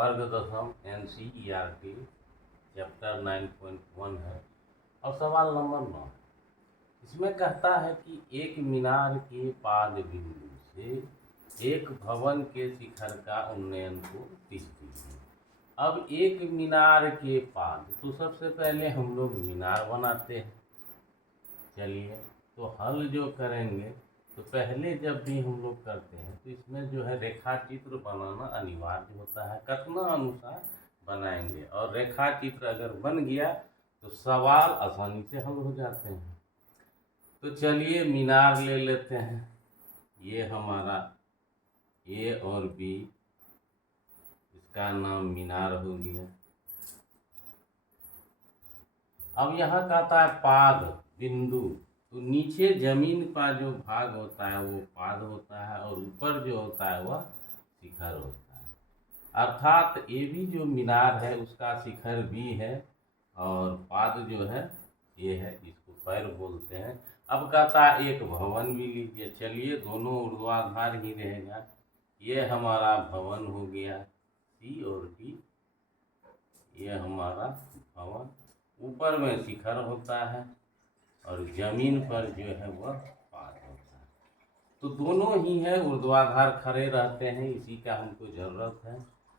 वर्ग दशम NCERT chapter 9.1 है और सवाल नंबर 9। इसमें कहता है कि एक मीनार के पाद बिंदु से एक भवन के शिखर का उन्नयन को 30 डिग्री। अब एक मीनार के पाद, तो सबसे पहले हम लोग मीनार बनाते हैं। चलिए, तो हल जो करेंगे तो पहले जब भी हम लोग करते हैं तो इसमें जो है रेखा चित्र बनाना अनिवार्य होता है। कथना अनुसार बनाएंगे और रेखा चित्र अगर बन गया तो सवाल आसानी से हल हो जाते हैं। तो चलिए मीनार ले लेते हैं। ये हमारा ए और बी, इसका नाम मीनार हो गया। अब यहाँ कहता है पाद बिंदु, तो नीचे जमीन का जो भाग होता है वो पाद होता है और ऊपर जो होता है वह शिखर होता है। अर्थात ये भी जो मीनार है उसका शिखर भी है और पाद जो है ये है, इसको पैर बोलते हैं। अब कहता है एक भवन भी लीजिए। चलिए, दोनों ऊर्ध्वाधर ही रहेगा। ये हमारा भवन हो गया सी और डी, ये हमारा भवन। ऊपर में शिखर होता है और जमीन पर जो है वह पाद होता है। तो दोनों ही है, ऊर्ध्वाधर खड़े रहते हैं, इसी का हमको जरूरत है।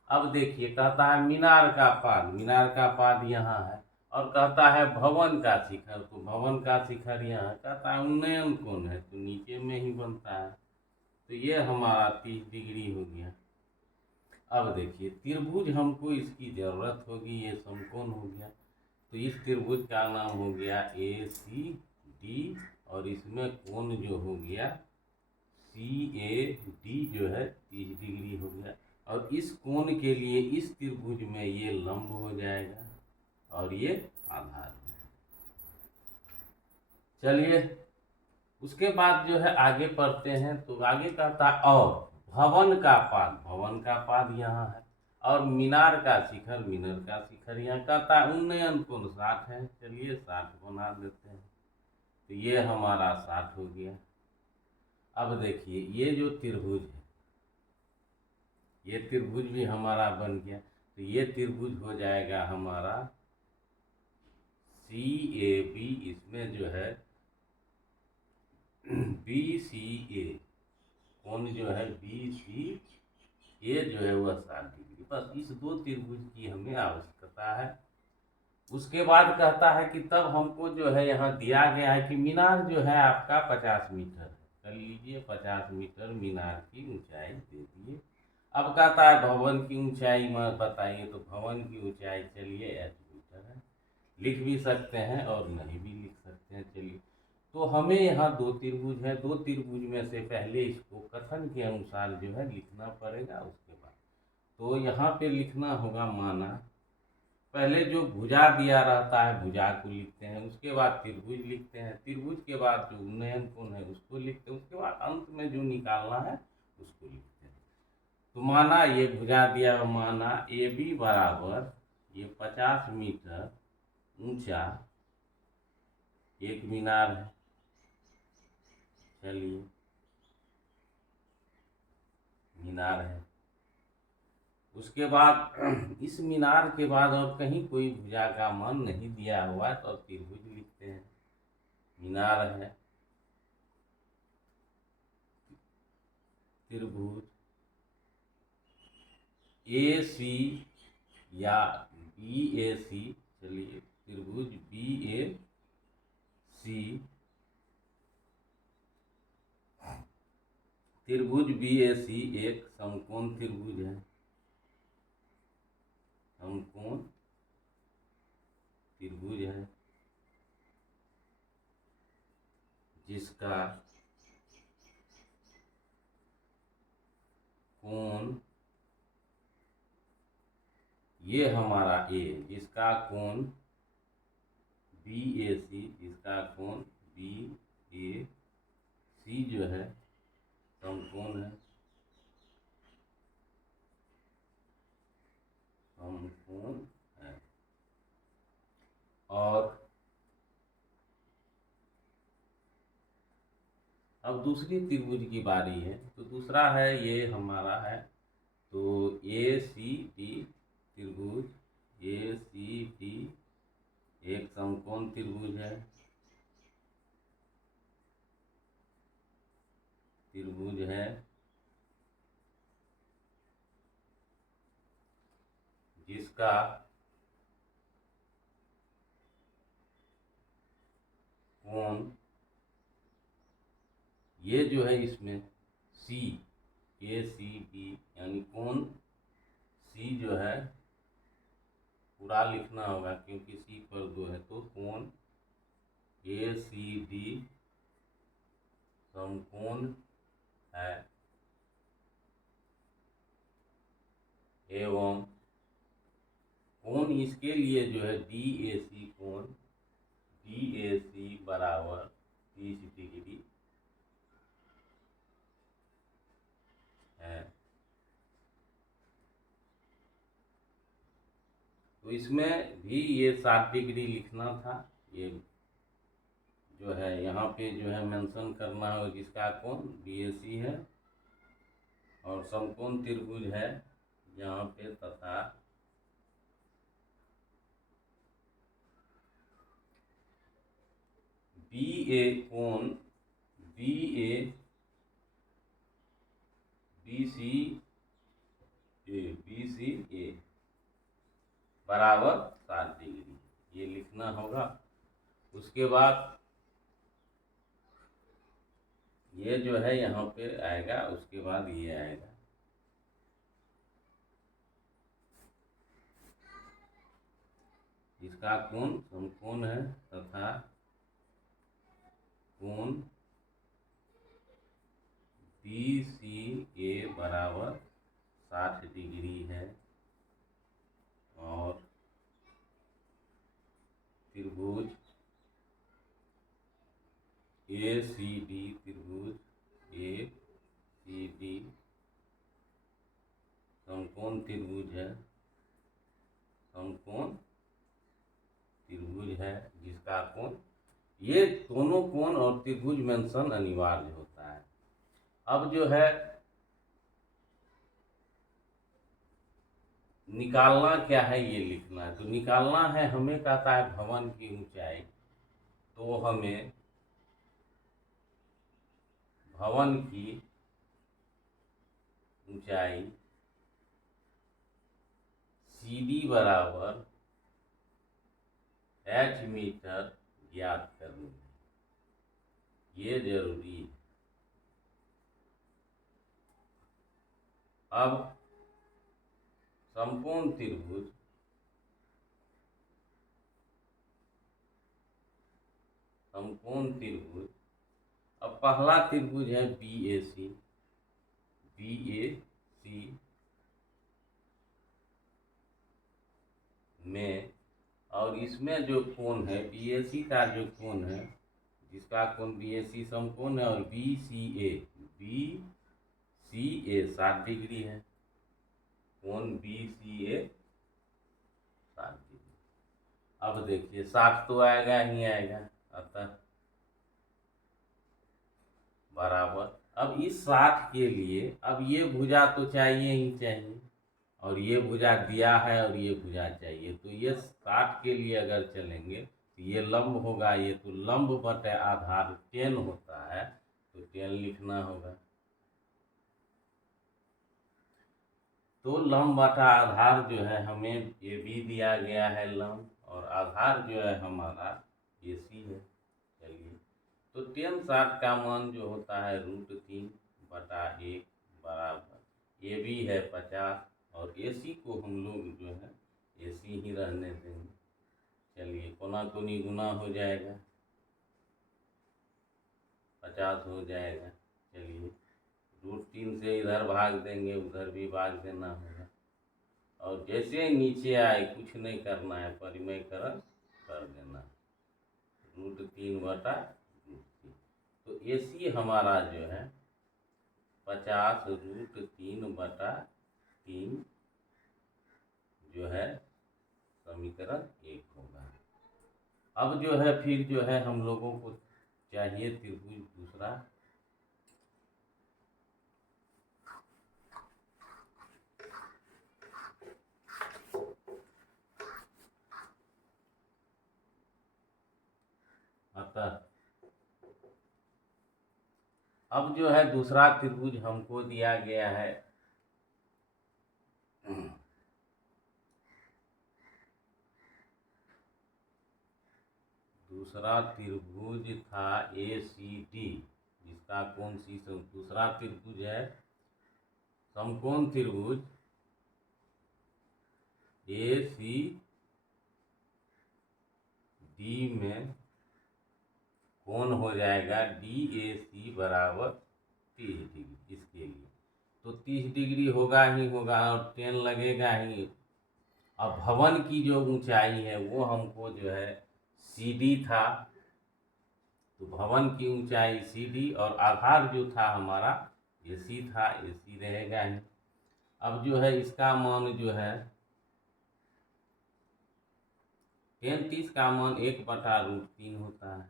अब देखिए, कहता है मीनार का पाद, मीनार का पाद यहाँ है और कहता है भवन का शिखर, तो भवन का शिखर यहाँ। कहता है उन्नयन कोण है, तो नीचे में ही बनता है। तो ये हमारा 30 डिग्री हो गया। अब देखिए, त्रिभुज हमको इसकी जरूरत होगी, ये समकोण हो गया। तो इस त्रिभुज का नाम हो गया ACD और इसमें कोण जो हो गया CAD जो है 30 डिग्री हो गया। और इस कोण के लिए इस त्रिभुज में ये लंब हो जाएगा और ये आधार है। चलिए, उसके बाद जो है आगे पढ़ते हैं। तो आगे कहता है और भवन का पाद, भवन का पाद यहाँ है और मीनार का शिखर, मीनार का शिखर यहाँ। कहता है उन्नयन कोण 60 है। चलिए 60 बना देते हैं। तो ये हमारा 60 हो गया। अब देखिए, ये जो त्रिभुज है, ये त्रिभुज भी हमारा बन गया। तो ये त्रिभुज हो जाएगा हमारा CAB, इसमें जो है BCA, कोण जो है BCA जो है वह 60 डिग्री। बस इस दो त्रिभुज की हमें आवश्यकता है। उसके बाद कहता है कि तब हमको जो है यहाँ दिया गया है कि मीनार जो है आपका 50 मीटर है। कर लीजिए 50 मीटर मीनार की ऊंचाई दे दिए। अब कहता है भवन की ऊंचाई में बताइए, तो भवन की ऊंचाई चलिए 8 मीटर है। लिख भी सकते हैं और नहीं भी लिख सकते हैं। चलिए, तो हमें यहाँ दो त्रिभुज है, दो त्रिभुज में से पहले इसको कथन के अनुसार जो है लिखना पड़ेगा। उसके बाद तो यहाँ पे लिखना होगा माना, पहले जो भुजा दिया रहता है भुजा को लिखते हैं, उसके बाद त्रिभुज लिखते हैं, त्रिभुज के बाद जो उन्नयन कोण है उसको लिखते हैं, उसके बाद अंत में जो निकालना है उसको लिखते हैं। तो माना ये भुजा दिया, माना AB बराबर ये 50 मीटर ऊंचा एक मीनार है। चलिए, मीनार है। उसके बाद इस मीनार के बाद और कहीं कोई भुजा का मान नहीं दिया हुआ है, तो अब त्रिभुज लिखते हैं। मीनार है, त्रिभुज AC या BAC। चलिए, त्रिभुज BAC, त्रिभुज BAC एक समकोण त्रिभुज है, समकोण त्रिभुज है जिसका कोण ये हमारा A, जिसका कोण BAC, जिसका कोण BAC जो है समकोण है, समकोण है। और अब दूसरी त्रिभुज की बारी है। तो दूसरा है ये हमारा है तो ए सी डी त्रिभुज, ए सी डी एक समकोण त्रिभुज है, जिसका कोण, ये जो है इसमें सी, ए सी डी यानी कोण सी जो है पूरा लिखना होगा क्योंकि सी पर 2 है, तो कोण ए सी डी समकोण है एवं कोण इसके लिए जो है डी ए सी, कोण डी ए सी बराबर 30 डिग्री है। तो इसमें भी ये 60 डिग्री लिखना था, ये जो है यहाँ पे जो है मेंशन करना है जिसका कोण बीएसी है और समकोण त्रिभुज है यहाँ पे, तथा बी ए कोण बी ए बी सी ए बराबर 60 डिग्री, ये लिखना होगा। उसके बाद ये जो है यहाँ पे आएगा, उसके बाद ये आएगा, इसका कोण समकोण है तथा कोण बी सी ए बराबर 60 डिग्री है और त्रिभुज ए सी डी, त्रिभुज ए सी डी समकोण त्रिभुज है, समकोण त्रिभुज है जिसका कोण, ये दोनों कोण और त्रिभुज मेंशन अनिवार्य होता है। अब जो है निकालना क्या है ये लिखना है, तो निकालना है हमें कहता है भवन की ऊंचाई, तो हमें भवन की ऊंचाई CD बराबर h मीटर ज्ञात करनी है, ये जरूरी है। अब समकोण त्रिभुज, समकोण त्रिभुज, अब पहला त्रिभुज है BAC, BAC में, और इसमें जो कोण है BAC का जो कोण है, जिसका कोण BAC समकोण है, और BCA 60 डिग्री है, कोण BCA 60 डिग्री। अब देखिए 60 तो आएगा ही आएगा, अतः बराबर, अब इस 60 के लिए अब ये भुजा तो चाहिए ही चाहिए, और ये भुजा दिया है और ये भुजा चाहिए, तो ये 60 के लिए अगर चलेंगे तो ये लंब होगा, ये तो लंब बटे आधार 10 होता है, तो 10 लिखना होगा। तो लंब बटा आधार जो है हमें ये भी दिया गया है लंब, और आधार जो है हमारा AC है। चलिए, तो 10 60 का मान जो होता है √3/1 बराबर, ये भी है 50, और AC को हम लोग जो है AC ही रहने देंगे। चलिए, कोना कोनी गुना हो जाएगा, 50 हो जाएगा। चलिए, √3 से इधर भाग देंगे, उधर भी भाग देना होगा, और जैसे ही नीचे आए कुछ नहीं करना है, परिमेयकरण कर देना, √3/√3। तो AC हमारा जो है 50 √3/3 जो है समीकरण 1 होगा। अब जो है फिर जो है हम लोगों को चाहिए त्रिभुज दूसरा, अब जो है दूसरा त्रिभुज हमको दिया गया है। दूसरा त्रिभुज था ACD, जिसका कोण सी दूसरा त्रिभुज है समकोण त्रिभुज ACD में कोण हो जाएगा DAC बराबर 30 डिग्री। इसके लिए तो 30 डिग्री होगा ही होगा और 10 लगेगा ही। अब भवन की जो ऊंचाई है वो हमको जो है CD था, तो भवन की ऊंचाई CD और आधार जो था हमारा AC था, AC रहेगा ही। अब जो है इसका मान जो है 30 का मान 1/√3 होता है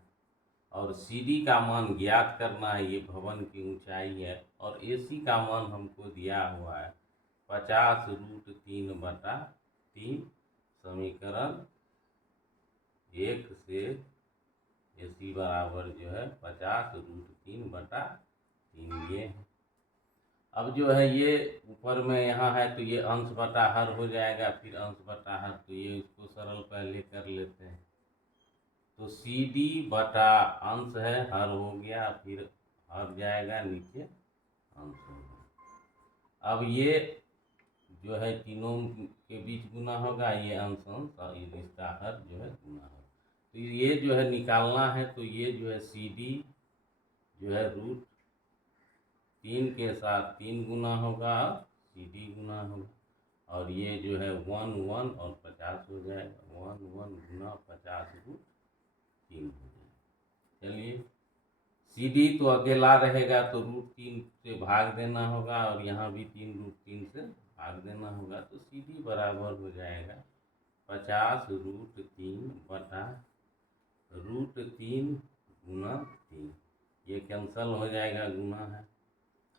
और CD का मान ज्ञात करना है, ये भवन की ऊंचाई है। और AC का मान हमको दिया हुआ है 50√3/3। समीकरण 1 से AC बराबर जो है 50√3/3 ये है। अब जो है ये ऊपर में यहाँ है तो ये अंश बटा हर हो जाएगा, फिर अंश बटा हर, तो ये इसको सरल पहले कर लेते हैं। तो CD बटा अंश है हर हो गया, फिर हर जाएगा नीचे अंश होगा। अब ये जो है तीनों के बीच गुना होगा, ये अंश अंश और ये इसका हर जो है गुना होगा। तो ये जो है निकालना है, तो ये जो है CD जो है √3 के साथ 3 गुना होगा और CD गुना होगा, और ये जो है 1 1 और 50 हो जाएगा। 1 1 गुना 50√3 हो जाएगा। चलिए CD तो अकेला रहेगा तो √3 से भाग देना होगा और यहाँ भी 3√3 से भाग देना होगा, तो CD बराबर हो जाएगा 50√3/√3 गुना 3। ये कैंसल हो जाएगा, गुना है।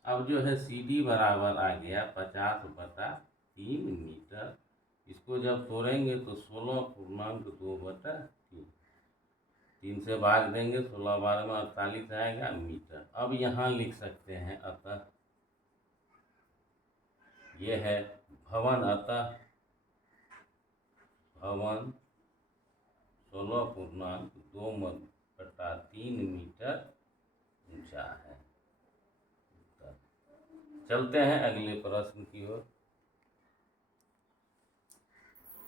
अब जो है CD बराबर आ गया 50/3 मीटर। इसको जब तोड़ेंगे तो 16.2/3, 3 से भाग देंगे 16 12 में 48 आएगा मीटर। अब यहाँ लिख सकते हैं अतः ये है भवन, अतः भवन 16.2/3 मीटर ऊंचा है। चलते हैं अगले प्रश्न की ओर।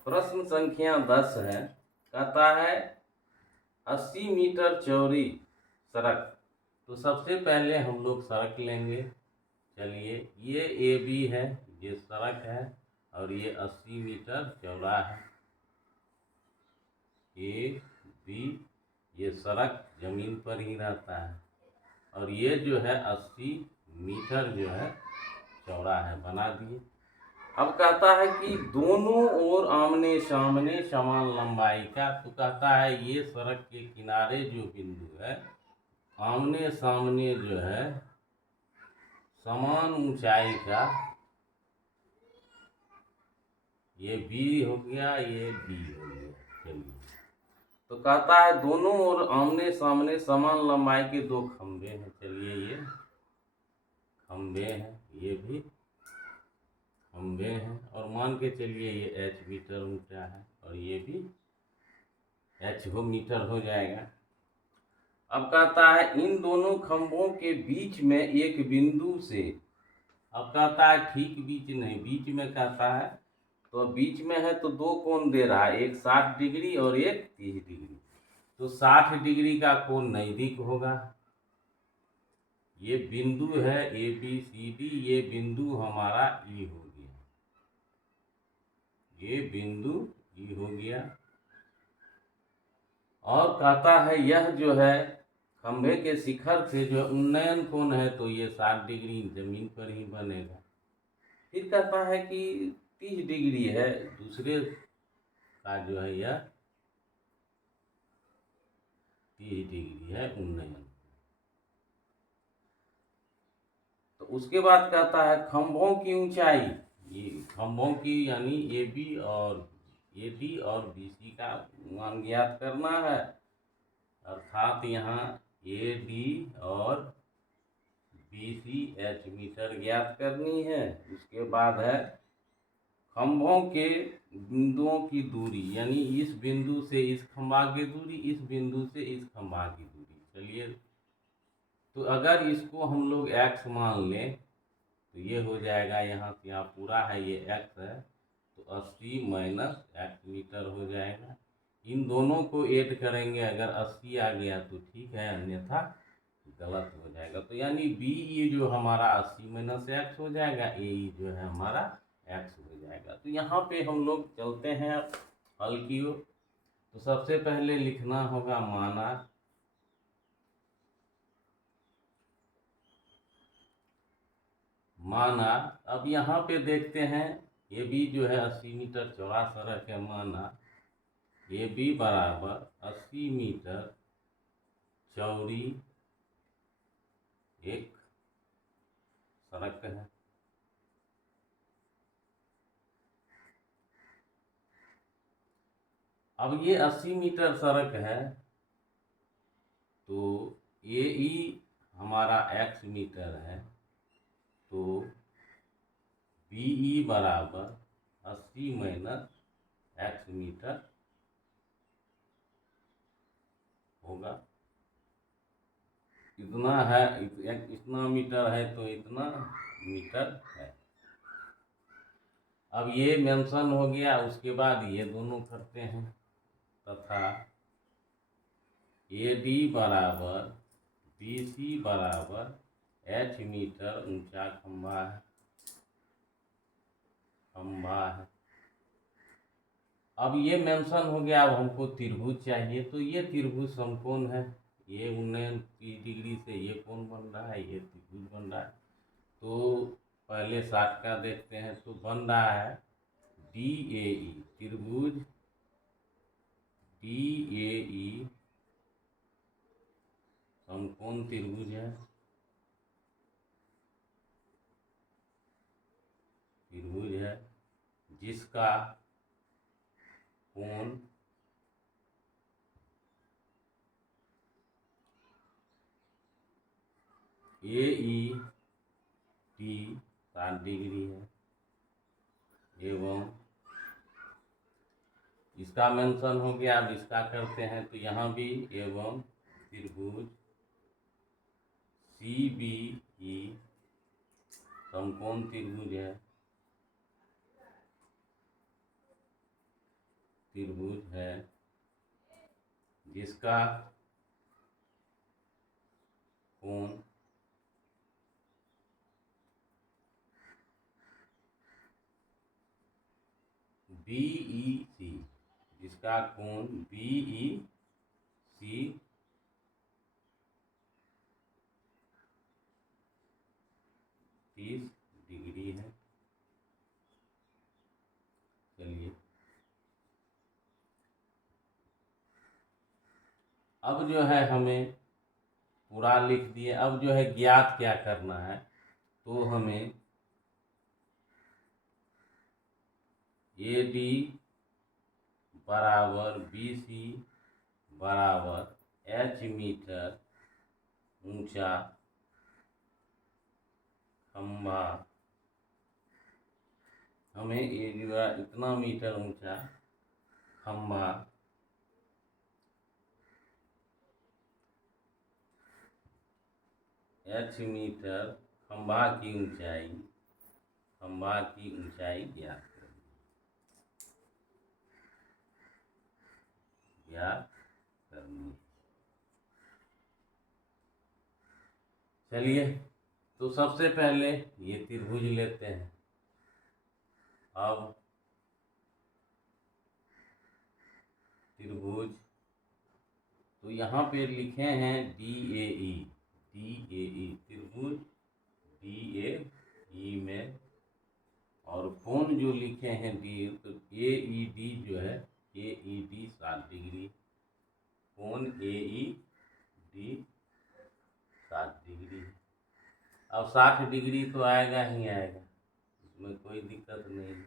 प्रश्न संख्या 10 है। कहता है 80 मीटर चौड़ी सड़क। तो सबसे पहले हम लोग सड़क लेंगे। चलिए ये AB है, ये सड़क है और ये 80 मीटर चौड़ा है। AB ये सड़क जमीन पर ही रहता है और ये जो है 80 मीटर जो है चौड़ा है, बना दिए। अब कहता है कि दोनों ओर आमने सामने समान लंबाई का। तो कहता है ये सड़क के किनारे जो बिंदु है आमने सामने जो है समान ऊंचाई का, ये B हो गया, ये B हो गया। चलिए तो कहता है दोनों ओर आमने सामने समान लंबाई के दो खंभे हैं। चलिए ये खंभे हैं, ये भी खंभे हैं और मान के चलिए ये H मीटर ऊंचा है और ये भी H मीटर हो जाएगा। अब कहता है इन दोनों खंभों के बीच में एक बिंदु से, अब कहता है ठीक बीच नहीं, बीच में कहता है तो बीच में है तो दो कोण दे रहा है, एक 60 डिग्री और एक 30 डिग्री। तो 60 डिग्री का कोण नजदीक होगा। ये बिंदु है ABCD, ये बिंदु हमारा E हो गया, ये बिंदु E हो गया। और कहता है यह जो है खंभे के शिखर से जो उन्नयन कोण है तो ये 60 डिग्री जमीन पर ही बनेगा। फिर कहता है कि 30 डिग्री है दूसरे का जो है यह 30 डिग्री है उन्नयन। तो उसके बाद कहता है खंभों की ऊंचाई, ये खंभों की यानी AB और AD और BC का मान ज्ञात करना है, अर्थात यहाँ AD और BCH मीटर ज्ञात करनी है। उसके बाद है खंभों के बिंदुओं की दूरी, यानी इस बिंदु से इस खंभा की दूरी, इस बिंदु से इस खंभा की दूरी। चलिए, तो अगर इसको हम लोग x मान लें तो ये हो जाएगा, यहाँ से यहाँ पूरा है ये x है, तो 80 माइनस x मीटर हो जाएगा। इन दोनों को ऐड करेंगे, अगर 80 आ गया तो ठीक है, अन्यथा गलत हो जाएगा। तो यानी BE जो हमारा 80 माइनस x हो जाएगा, AE जो है हमारा x हो जाएगा। तो यहाँ पे हम लोग चलते हैं हल की ओर। तो सबसे पहले लिखना होगा माना। अब यहाँ पे देखते हैं, ये भी जो है 80 मीटर चौड़ा सड़क है, माना ये भी बराबर 80 मीटर चौड़ी एक सड़क है। अब ये 80 मीटर सड़क है, तो AE हमारा x मीटर है, तो BE बराबर 80 माइनस x मीटर होगा। इतना है, इतना मीटर है तो इतना मीटर है। अब ये मेंशन हो गया। उसके बाद ये दोनों करते हैं, तथा AB बराबर BC बराबर h मीटर ऊंचा खंभा है। अब ये मेंशन हो गया। अब हमको त्रिभुज चाहिए, तो ये त्रिभुज समकोण है, ये 29 डिग्री से ये कोण बन रहा है, ये त्रिभुज बन रहा है। तो पहले 60 का देखते हैं, तो बन रहा है DAE, त्रिभुज DAE समकोण त्रिभुज है, जिसका कोण AED 60 डिग्री है, एवं इसका मेंशन हो गया। अब इसका करते हैं, तो यहाँ भी एवं त्रिभुज CBE समकोण त्रिभुज है, जिसका कोण BEC, जिसका कोण BEC 30 डिग्री है। चलिए, अब जो है हमें पूरा लिख दिए। अब जो है ज्ञात क्या करना है, तो हमें AD बराबर BC बराबर h मीटर ऊंचा खंभा, हमें ये जो है इतना मीटर ऊंचा खंभा h मीटर खंभा की ऊंचाई ज्ञात करनी। चलिए, तो सबसे पहले ये त्रिभुज लेते हैं। अब त्रिभुज, तो यहाँ पे लिखे हैं DAE त्रिभुज DAE में, और कोण जो लिखे हैं D, तो AED जो है AED 60 डिग्री, कोण AED 60 डिग्री। अब 60 डिग्री तो आएगा ही आएगा, इसमें कोई दिक्कत नहीं है।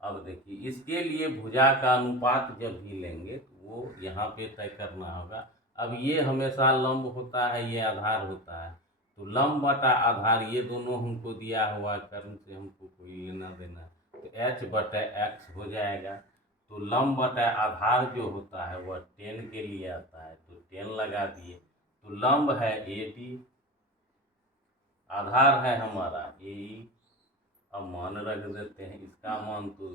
अब देखिए, इसके लिए भुजा का अनुपात जब भी लेंगे तो वो यहाँ पे तय करना होगा। अब ये हमेशा लंब होता है, ये आधार होता है, तो लंब बटा आधार ये दोनों हमको दिया हुआ कर्म से हमको कोई लेना देना, तो h बटा x हो जाएगा। तो लंब बटा आधार जो होता है वह 10 के लिए आता है, तो 10 लगा दिए। तो लंब है AD, आधार है हमारा AE। अब मान रख देते हैं, इसका मान तो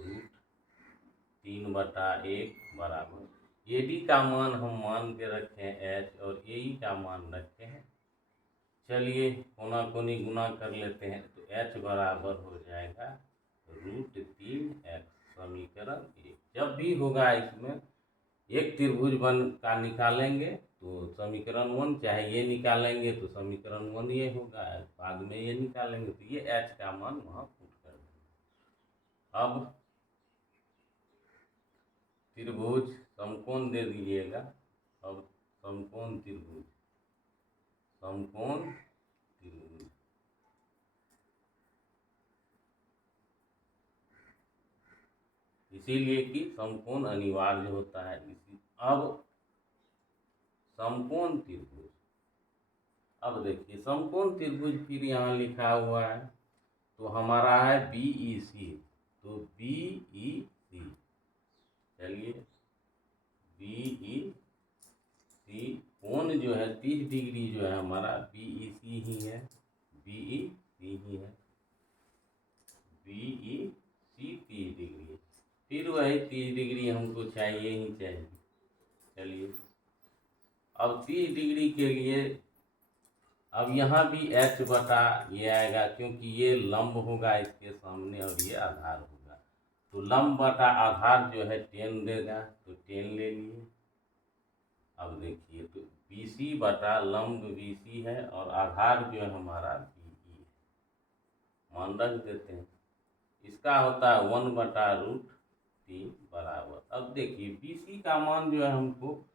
√3/1 बराबर AD का मान हम मान के रखे हैं h और AE का मान रखे हैं। चलिए कोना कोनी गुना कर लेते हैं, तो h बराबर हो जाएगा √3x, समीकरण 1। जब भी होगा इसमें एक त्रिभुज बन का निकालेंगे तो समीकरण 1, चाहे ये निकालेंगे तो समीकरण 1 ये होगा, बाद में ये निकालेंगे तो ये h का मान वहाँ पुट कर देंगे। अब त्रिभुज समकोण दे दीजिएगा। अब समकोण त्रिभुज, समकोण त्रिभुज, इसीलिए कि समकोण अनिवार्य होता है इसी। अब समकोण त्रिभुज, अब देखिए समकोण त्रिभुज फिर यहाँ लिखा हुआ है, तो हमारा है BEC, तो BEC, चलिए BEC कोण जो है 30 डिग्री जो है हमारा BEC ही है, BEC ही है, BEC 30 डिग्री। फिर वही 30 डिग्री हमको चाहिए ही चाहिए। चलिए अब 30 डिग्री के लिए अब यहाँ भी h बटा ये आएगा, क्योंकि ये लंब होगा इसके सामने और ये आधार होगा, तो लंब बटा आधार जो है 10 देगा, तो 10 ले लिए। अब देखिए तो BC बटा लंब BC है और आधार जो है हमारा BE है, मान रख देते हैं। इसका होता है 1/√3 बराबर। अब देखिए BC का मान जो है हमको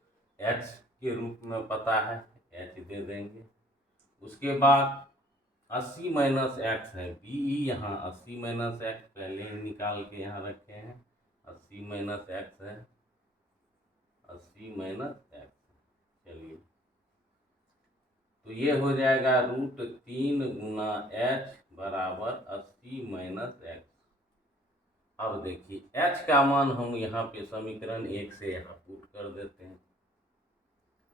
h के रूप में पता है, h दे देंगे। उसके बाद 80 माइनस x है, BE यहाँ 80 माइनस x पहले ही निकाल के यहाँ रखे हैं, 80 माइनस x है, 80 माइनस x। चलिए तो ये हो जाएगा √3 गुना h बराबर 80 माइनस x। अब देखिए h का मान हम यहाँ पे समीकरण 1 से यहाँ पुट कर देते हैं।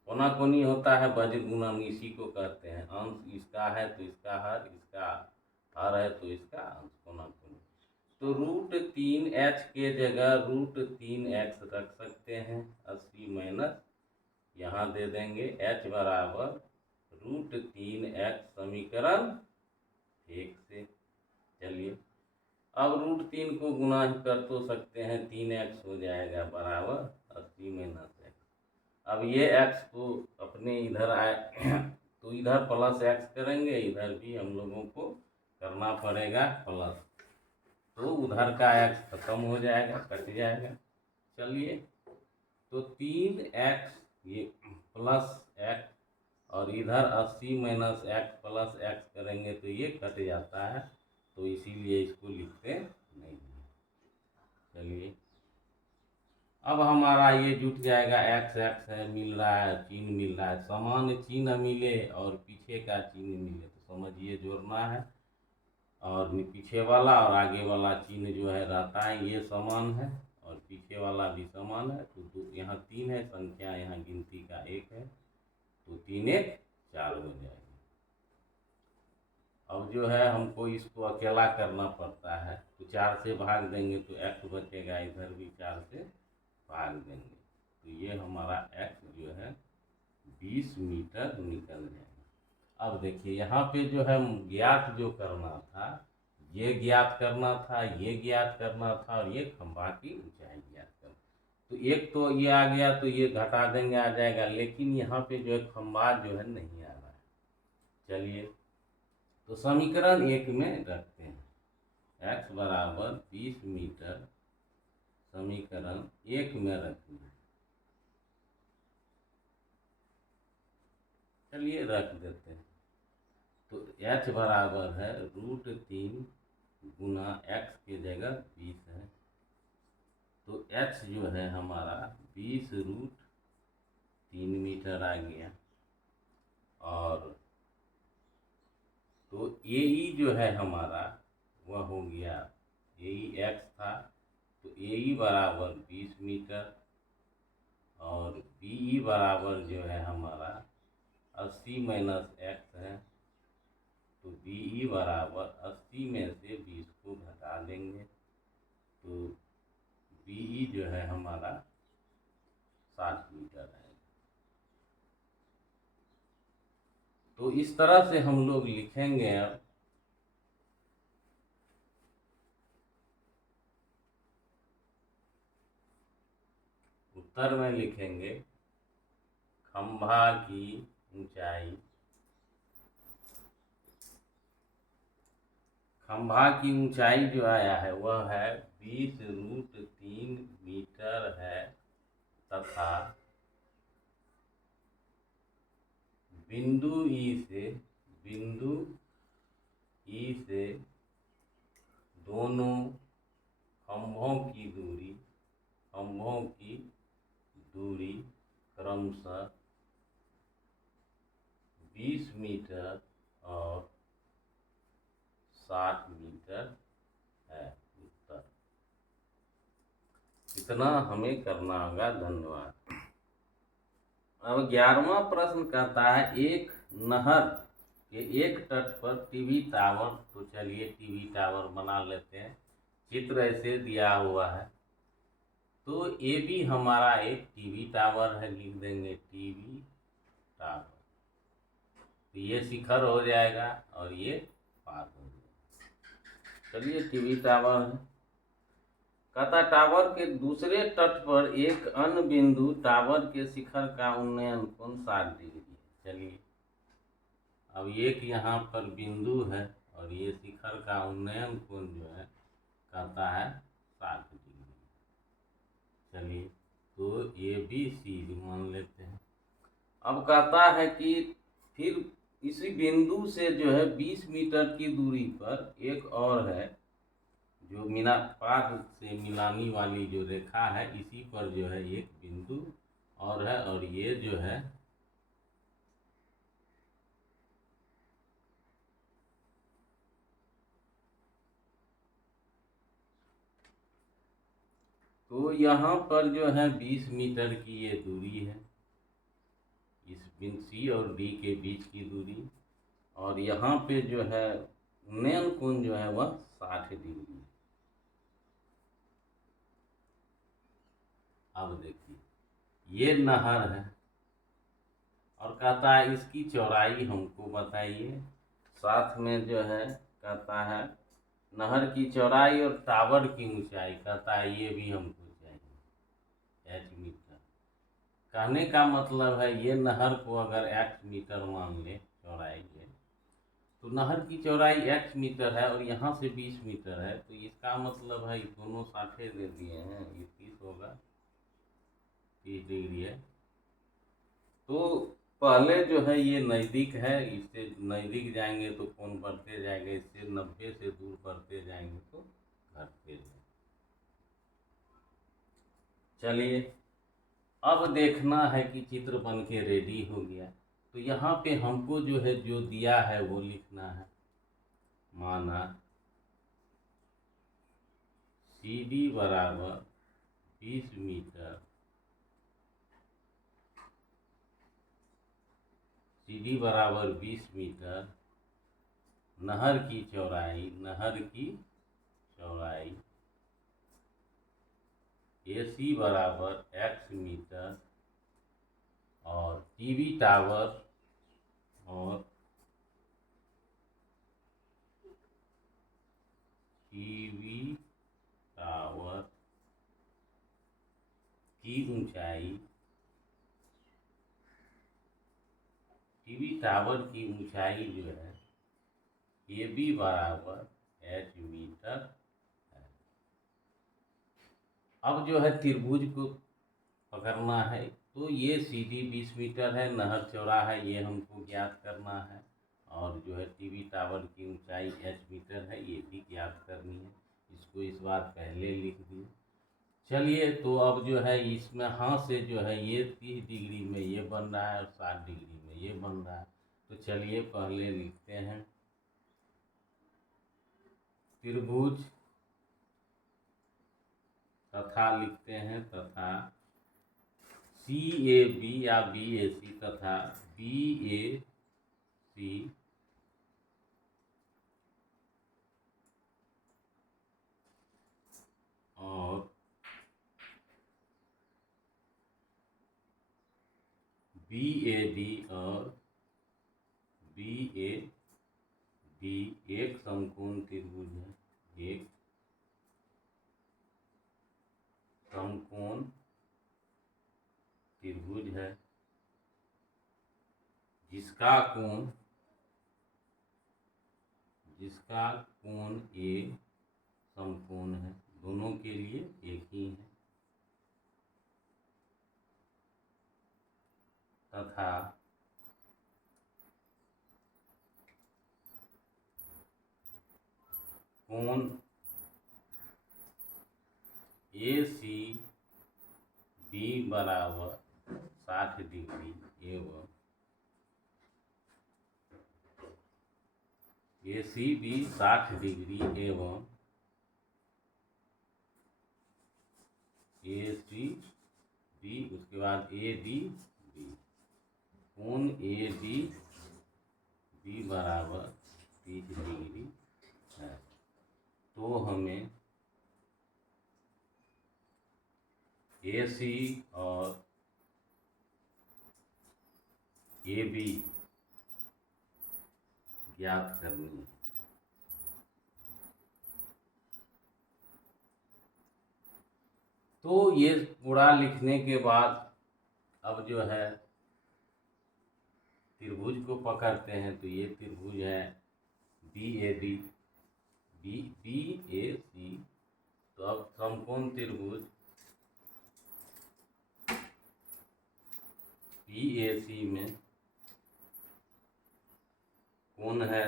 कोना कोनी होता है वज्र गुणन, इसी को कहते हैं। अंश इसका है तो इसका हर, इसका हर है तो इसका अंश, कोना कोनी। तो √3h के जगह √3x रख सकते हैं, 80 माइनस यहाँ दे देंगे, h बराबर √3x समीकरण 1 से। चलिए अब √3 को गुना कर तो सकते हैं, 3x हो जाएगा बराबर 80 माइनस x। अब ये x को अपने इधर आए तो इधर प्लस x करेंगे, इधर भी हम लोगों को करना पड़ेगा प्लस, तो उधर का x खत्म हो जाएगा, कट जाएगा। चलिए तो 3x ये प्लस x और इधर 80 माइनस x प्लस x करेंगे तो ये कट जाता है, तो इसीलिए इसको लिखते नहीं हैं। चलिए अब हमारा ये जुट जाएगा, x x है, मिल रहा है, चिन्ह मिल रहा है, समान चिन्ह मिले और पीछे का चिन्ह मिले तो समझिए जोड़ना है, और पीछे वाला और आगे वाला चिन्ह जो है रहता है ये समान है और पीछे वाला भी समान है, तो यहाँ 3 है संख्या, यहाँ गिनती का 1 है, तो 3 1 4 हो जाएगा। अब जो है हमको इसको अकेला करना पड़ता है, तो 4 से भाग देंगे तो x बचेगा, इधर भी 4 से भाग देंगे, तो ये हमारा x जो है 20 मीटर निकल जाएगा। अब देखिए यहाँ पे जो है ज्ञात जो करना था, ये ज्ञात करना था, ये ज्ञात करना था और ये खंभा की ऊंचाई ज्ञात करना, तो एक तो ये आ गया तो ये घटा देंगे आ जाएगा, लेकिन यहाँ पे जो है खंभा जो है नहीं आ रहा है। चलिए तो समीकरण 1 में रखते हैं, x बराबर 20 मीटर समीकरण 1 में रखेंगे। चलिए रख देते हैं, तो h बराबर है √3 गुना x के जगह 20 है, तो h जो है हमारा 20√3 मीटर आ गया, और तो ए ई जो है हमारा वह हो गया, ए ई एक्स था, तो ए ई बराबर 20 मीटर और बी ई बराबर जो है हमारा 80 माइनस एक्स है, तो बी ई बराबर 80 में से 20 को घटा देंगे, तो बी ई जो है हमारा 60 मीटर है। तो इस तरह से हम लोग लिखेंगे। अब उत्तर में लिखेंगे खंभा की ऊंचाई, खंभा की ऊंचाई जो आया है वह है 20√3 मीटर है, तथा बिंदु ई से दोनों खंभों की दूरी क्रमशः 20 मीटर और 60 मीटर है। उत्तर इतना हमें करना होगा। धन्यवाद। अब 11वां प्रश्न कहता है एक नहर के एक तट पर टीवी टावर, तो चलिए टीवी टावर बना लेते हैं। चित्र ऐसे दिया हुआ है, तो ये भी हमारा एक टीवी टावर है, लिख देंगे टीवी टावर। तो ये शिखर हो जाएगा और ये पात हो जाएगा। चलिए टीवी टावर है। कहता टावर के दूसरे तट पर एक अन्य बिंदु टावर के शिखर का उन्नयन कोण 60 डिग्री है। चलिए अब एक यहाँ पर बिंदु है और ये शिखर का उन्नयन कोण जो है कहता है 60 डिग्री। चलिए तो ये भी सी मान लेते हैं। अब कहता है कि फिर इसी बिंदु से जो है 20 मीटर की दूरी पर एक और है, जो पाद से मिलानी वाली जो रेखा है, इसी पर जो है एक बिंदु और है, और ये जो है तो यहाँ पर जो है 20 मीटर की ये दूरी है, इस बिंदु सी और डी के बीच की दूरी, और यहाँ पे जो है उन्नयन कोण जो है वह 60 डिग्री है। अब देखिए ये नहर है और कहता है इसकी चौड़ाई हमको बताइए। साथ में जो है कहता है नहर की चौड़ाई और टावर की ऊंचाई, कहता है ये भी हमको चाहिए h मीटर। कहने का मतलब है ये नहर को अगर x मीटर मान ले चौड़ाई है, तो नहर की चौड़ाई x मीटर है और यहाँ से 20 मीटर है, तो इसका मतलब है दोनों 60 दे दिए हैं, ये 30 होगा, 30 डिग्री है। तो पहले जो है ये नज़दीक है, इससे नज़दीक जाएंगे तो कोण बढ़ते जाएंगे, इससे 90 से दूर बढ़ते जाएंगे तो घटते जाएंगे। चलिए अब देखना है कि चित्र बन के रेडी हो गया। तो यहाँ पे हमको जो है जो दिया है वो लिखना है। माना सी डी बराबर 20 मीटर, सी डी बराबर 20 मीटर, नहर की चौड़ाई ए सी बराबर x मीटर, और टीवी टावर की ऊंचाई, टीवी टावर की ऊंचाई जो है ए बी बराबर h मीटर है। अब जो है त्रिभुज को पकड़ना है, तो ये सी डी 20 मीटर है, नहर चौड़ा है, ये हमको ज्ञात करना है, और जो है टीवी टावर की ऊंचाई h मीटर है, ये भी ज्ञात करनी है। इसको इस बार पहले लिख दिए। चलिए तो अब जो है इसमें हाँ से जो है ये 30 डिग्री में ये बन रहा है और 60 डिग्री में ये बन रहा है। तो चलिए पहले लिखते हैं त्रिभुज तथा लिखते हैं तथा CAB या BAC तथा BAC और BAD और BAD एक समकोण त्रिभुज है, एक समकोण त्रिभुज है जिसका कोण A समकोण है, दोनों के लिए एक ही है, तथा कोण ACB बराबर 60 डिग्री एवं ACB 60 डिग्री एवं ACB उसके बाद ADB कोण ADB बराबर 30 डिग्री है। तो हमें AC और AB ज्ञात करनी है। तो ये पूरा लिखने के बाद अब जो है त्रिभुज को पकड़ते हैं। तो ये त्रिभुज है BAC। तो अब समकोण त्रिभुज BAC में कोण है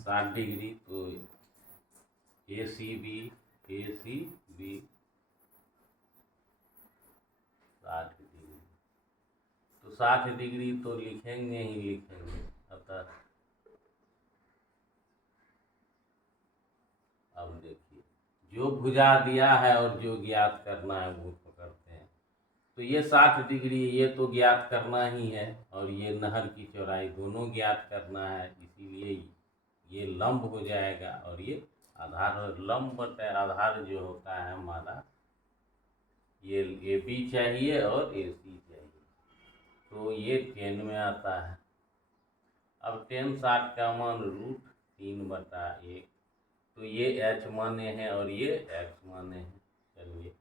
60 डिग्री, तो ACB 60 डिग्री, तो 60 डिग्री तो लिखेंगे ही लिखेंगे। अतः अब देखिए जो भुजा दिया है और जो ज्ञात करना है वो पकड़ते हैं। तो ये 60 डिग्री ये तो ज्ञात करना ही है और ये नहर की चौड़ाई दोनों ज्ञात करना है, इसीलिए ये लंब हो जाएगा और ये आधार। लंब बटे आधार जो होता है हमारा ये AB चाहिए और AC चाहिए, तो ये 10 में आता है। अब 10 60 का मान √3/1, तो ये H माने हैं और ये X माने हैं। चलिए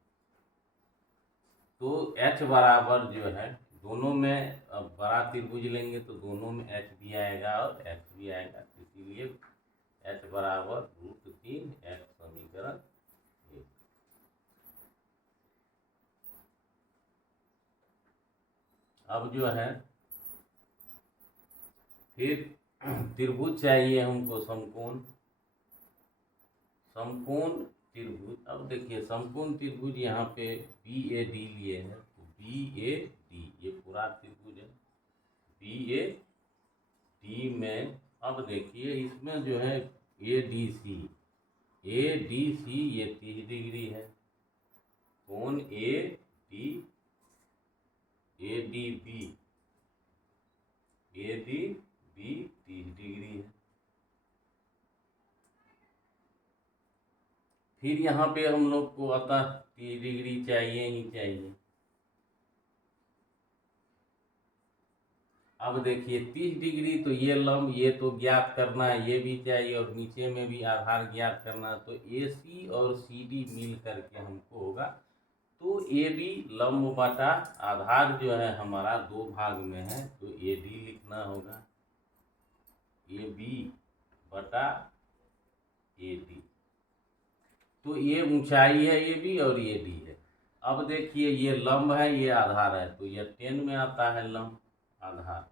तो H बराबर जो है दोनों में, अब बड़ा त्रिभुज लेंगे तो दोनों में H भी आएगा और X भी आएगा, इसीलिए H बराबर √3 X समीकरण 1। अब जो है फिर त्रिभुज चाहिए हमको समकोण त्रिभुज। अब देखिए समकोण त्रिभुज यहाँ पे BAD लिए हैं, तो BAD ये पूरा त्रिभुज है BAD में। अब देखिए इसमें जो है ADC ये 30 डिग्री है, कोण ADB ADB 30 डिग्री है। फिर यहाँ पे हम लोग को अतः 30 डिग्री चाहिए ही चाहिए। अब देखिए 30 डिग्री तो ये लंब ये तो ज्ञात करना है, ये भी चाहिए और नीचे में भी आधार ज्ञात करना है। तो AC और CD मिल करके हमको होगा, तो AB लंब बटा आधार जो है हमारा 2 भाग में है, तो AD लिखना होगा AB बटा AD। तो ये ऊंचाई है AB और ये D है। अब देखिए ये लंब है ये आधार है, तो ये 10 में आता है लंब आधार।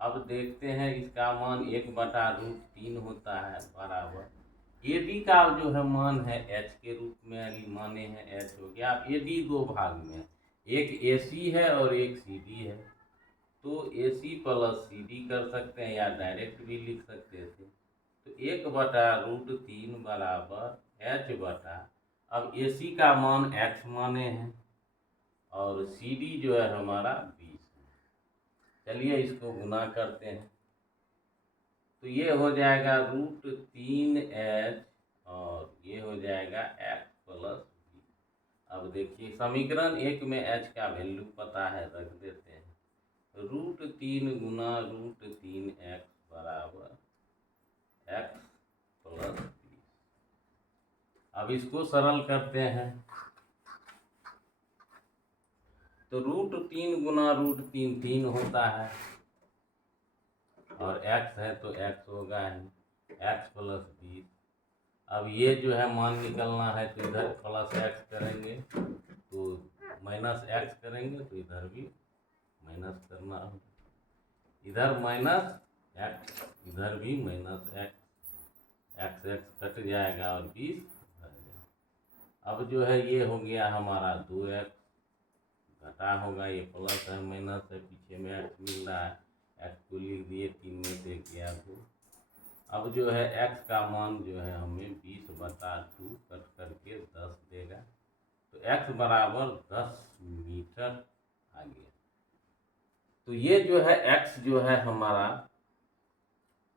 अब देखते हैं इसका मान 1/√3 होता है बराबर AD का जो है मान है H के रूप में माने हैं, H हो गया। अब AD 2 भाग में है, एक AC है और एक CD है, तो AC + CD कर सकते हैं या डायरेक्ट भी लिख सकते थे। तो 1/√3 बराबर एच बटा, अब ए सी का मान x माने हैं और सी डी जो है हमारा 20 है। चलिए इसको गुना करते हैं, तो ये हो जाएगा √3h और ये हो जाएगा x+20। अब देखिए समीकरण 1 में h का वैल्यू पता है, रख देते हैं। √3 गुना √3x बराबर x+20। अब इसको सरल करते हैं, तो √3 गुना √3 3 होता है और x है तो x होगा ही, x+20। अब ये जो है मान निकलना है तो इधर +x करेंगे तो -x करेंगे तो इधर भी माइनस करना है, इधर -x इधर भी -x, x कट जाएगा और 20 भर जाएगा। अब जो है ये हो गया हमारा 2x, घटा होगा, ये प्लस है माइनस है, पीछे में x मिल रहा है, x को लिख दिए 3 में से गया 2। अब जो है x का मान जो है हमें 20/2 कट करके 10 देगा, तो x बराबर 10 मीटर आ गया। तो ये जो है x जो है हमारा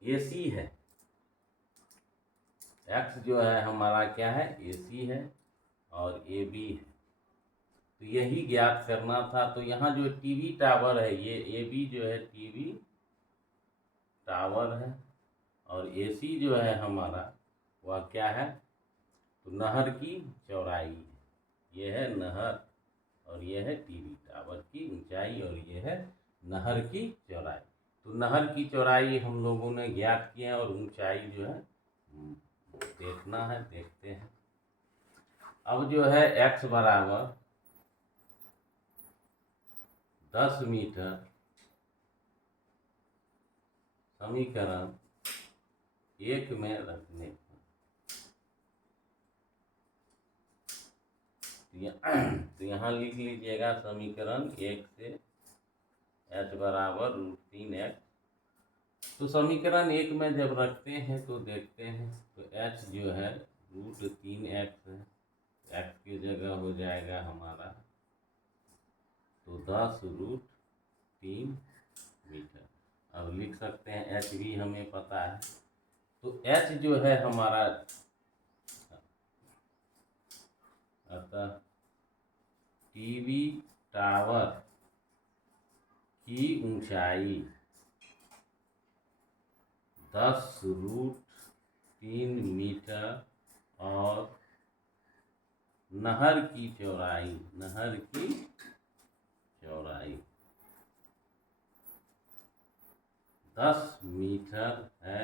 AC है, x जो है हमारा क्या है, AC है और AB है। तो यही ज्ञात करना था। तो यहाँ जो टीवी टावर है, ये AB जो है टीवी टावर है और AC जो है हमारा वह क्या है, तो नहर की चौड़ाई है। ये है नहर और ये है टीवी टावर की ऊंचाई और ये है नहर की चौड़ाई। तो नहर की चौड़ाई हम लोगों ने ज्ञात की है और ऊंचाई जो है देखना है, देखते हैं। अब जो है x बराबर 10 मीटर, समीकरण 1 में रखने पर तो यहाँ लिख लीजिएगा समीकरण 1 से h बराबर √3x। तो समीकरण 1 में जब रखते हैं तो देखते हैं, तो h जो है √3x है, x की जगह हो जाएगा हमारा तो 10√3 मीटर। अब लिख सकते हैं h भी हमें पता है, तो h जो है हमारा, अतः टीवी टावर की ऊंचाई 10√3 मीटर और नहर की चौड़ाई 10 मीटर है,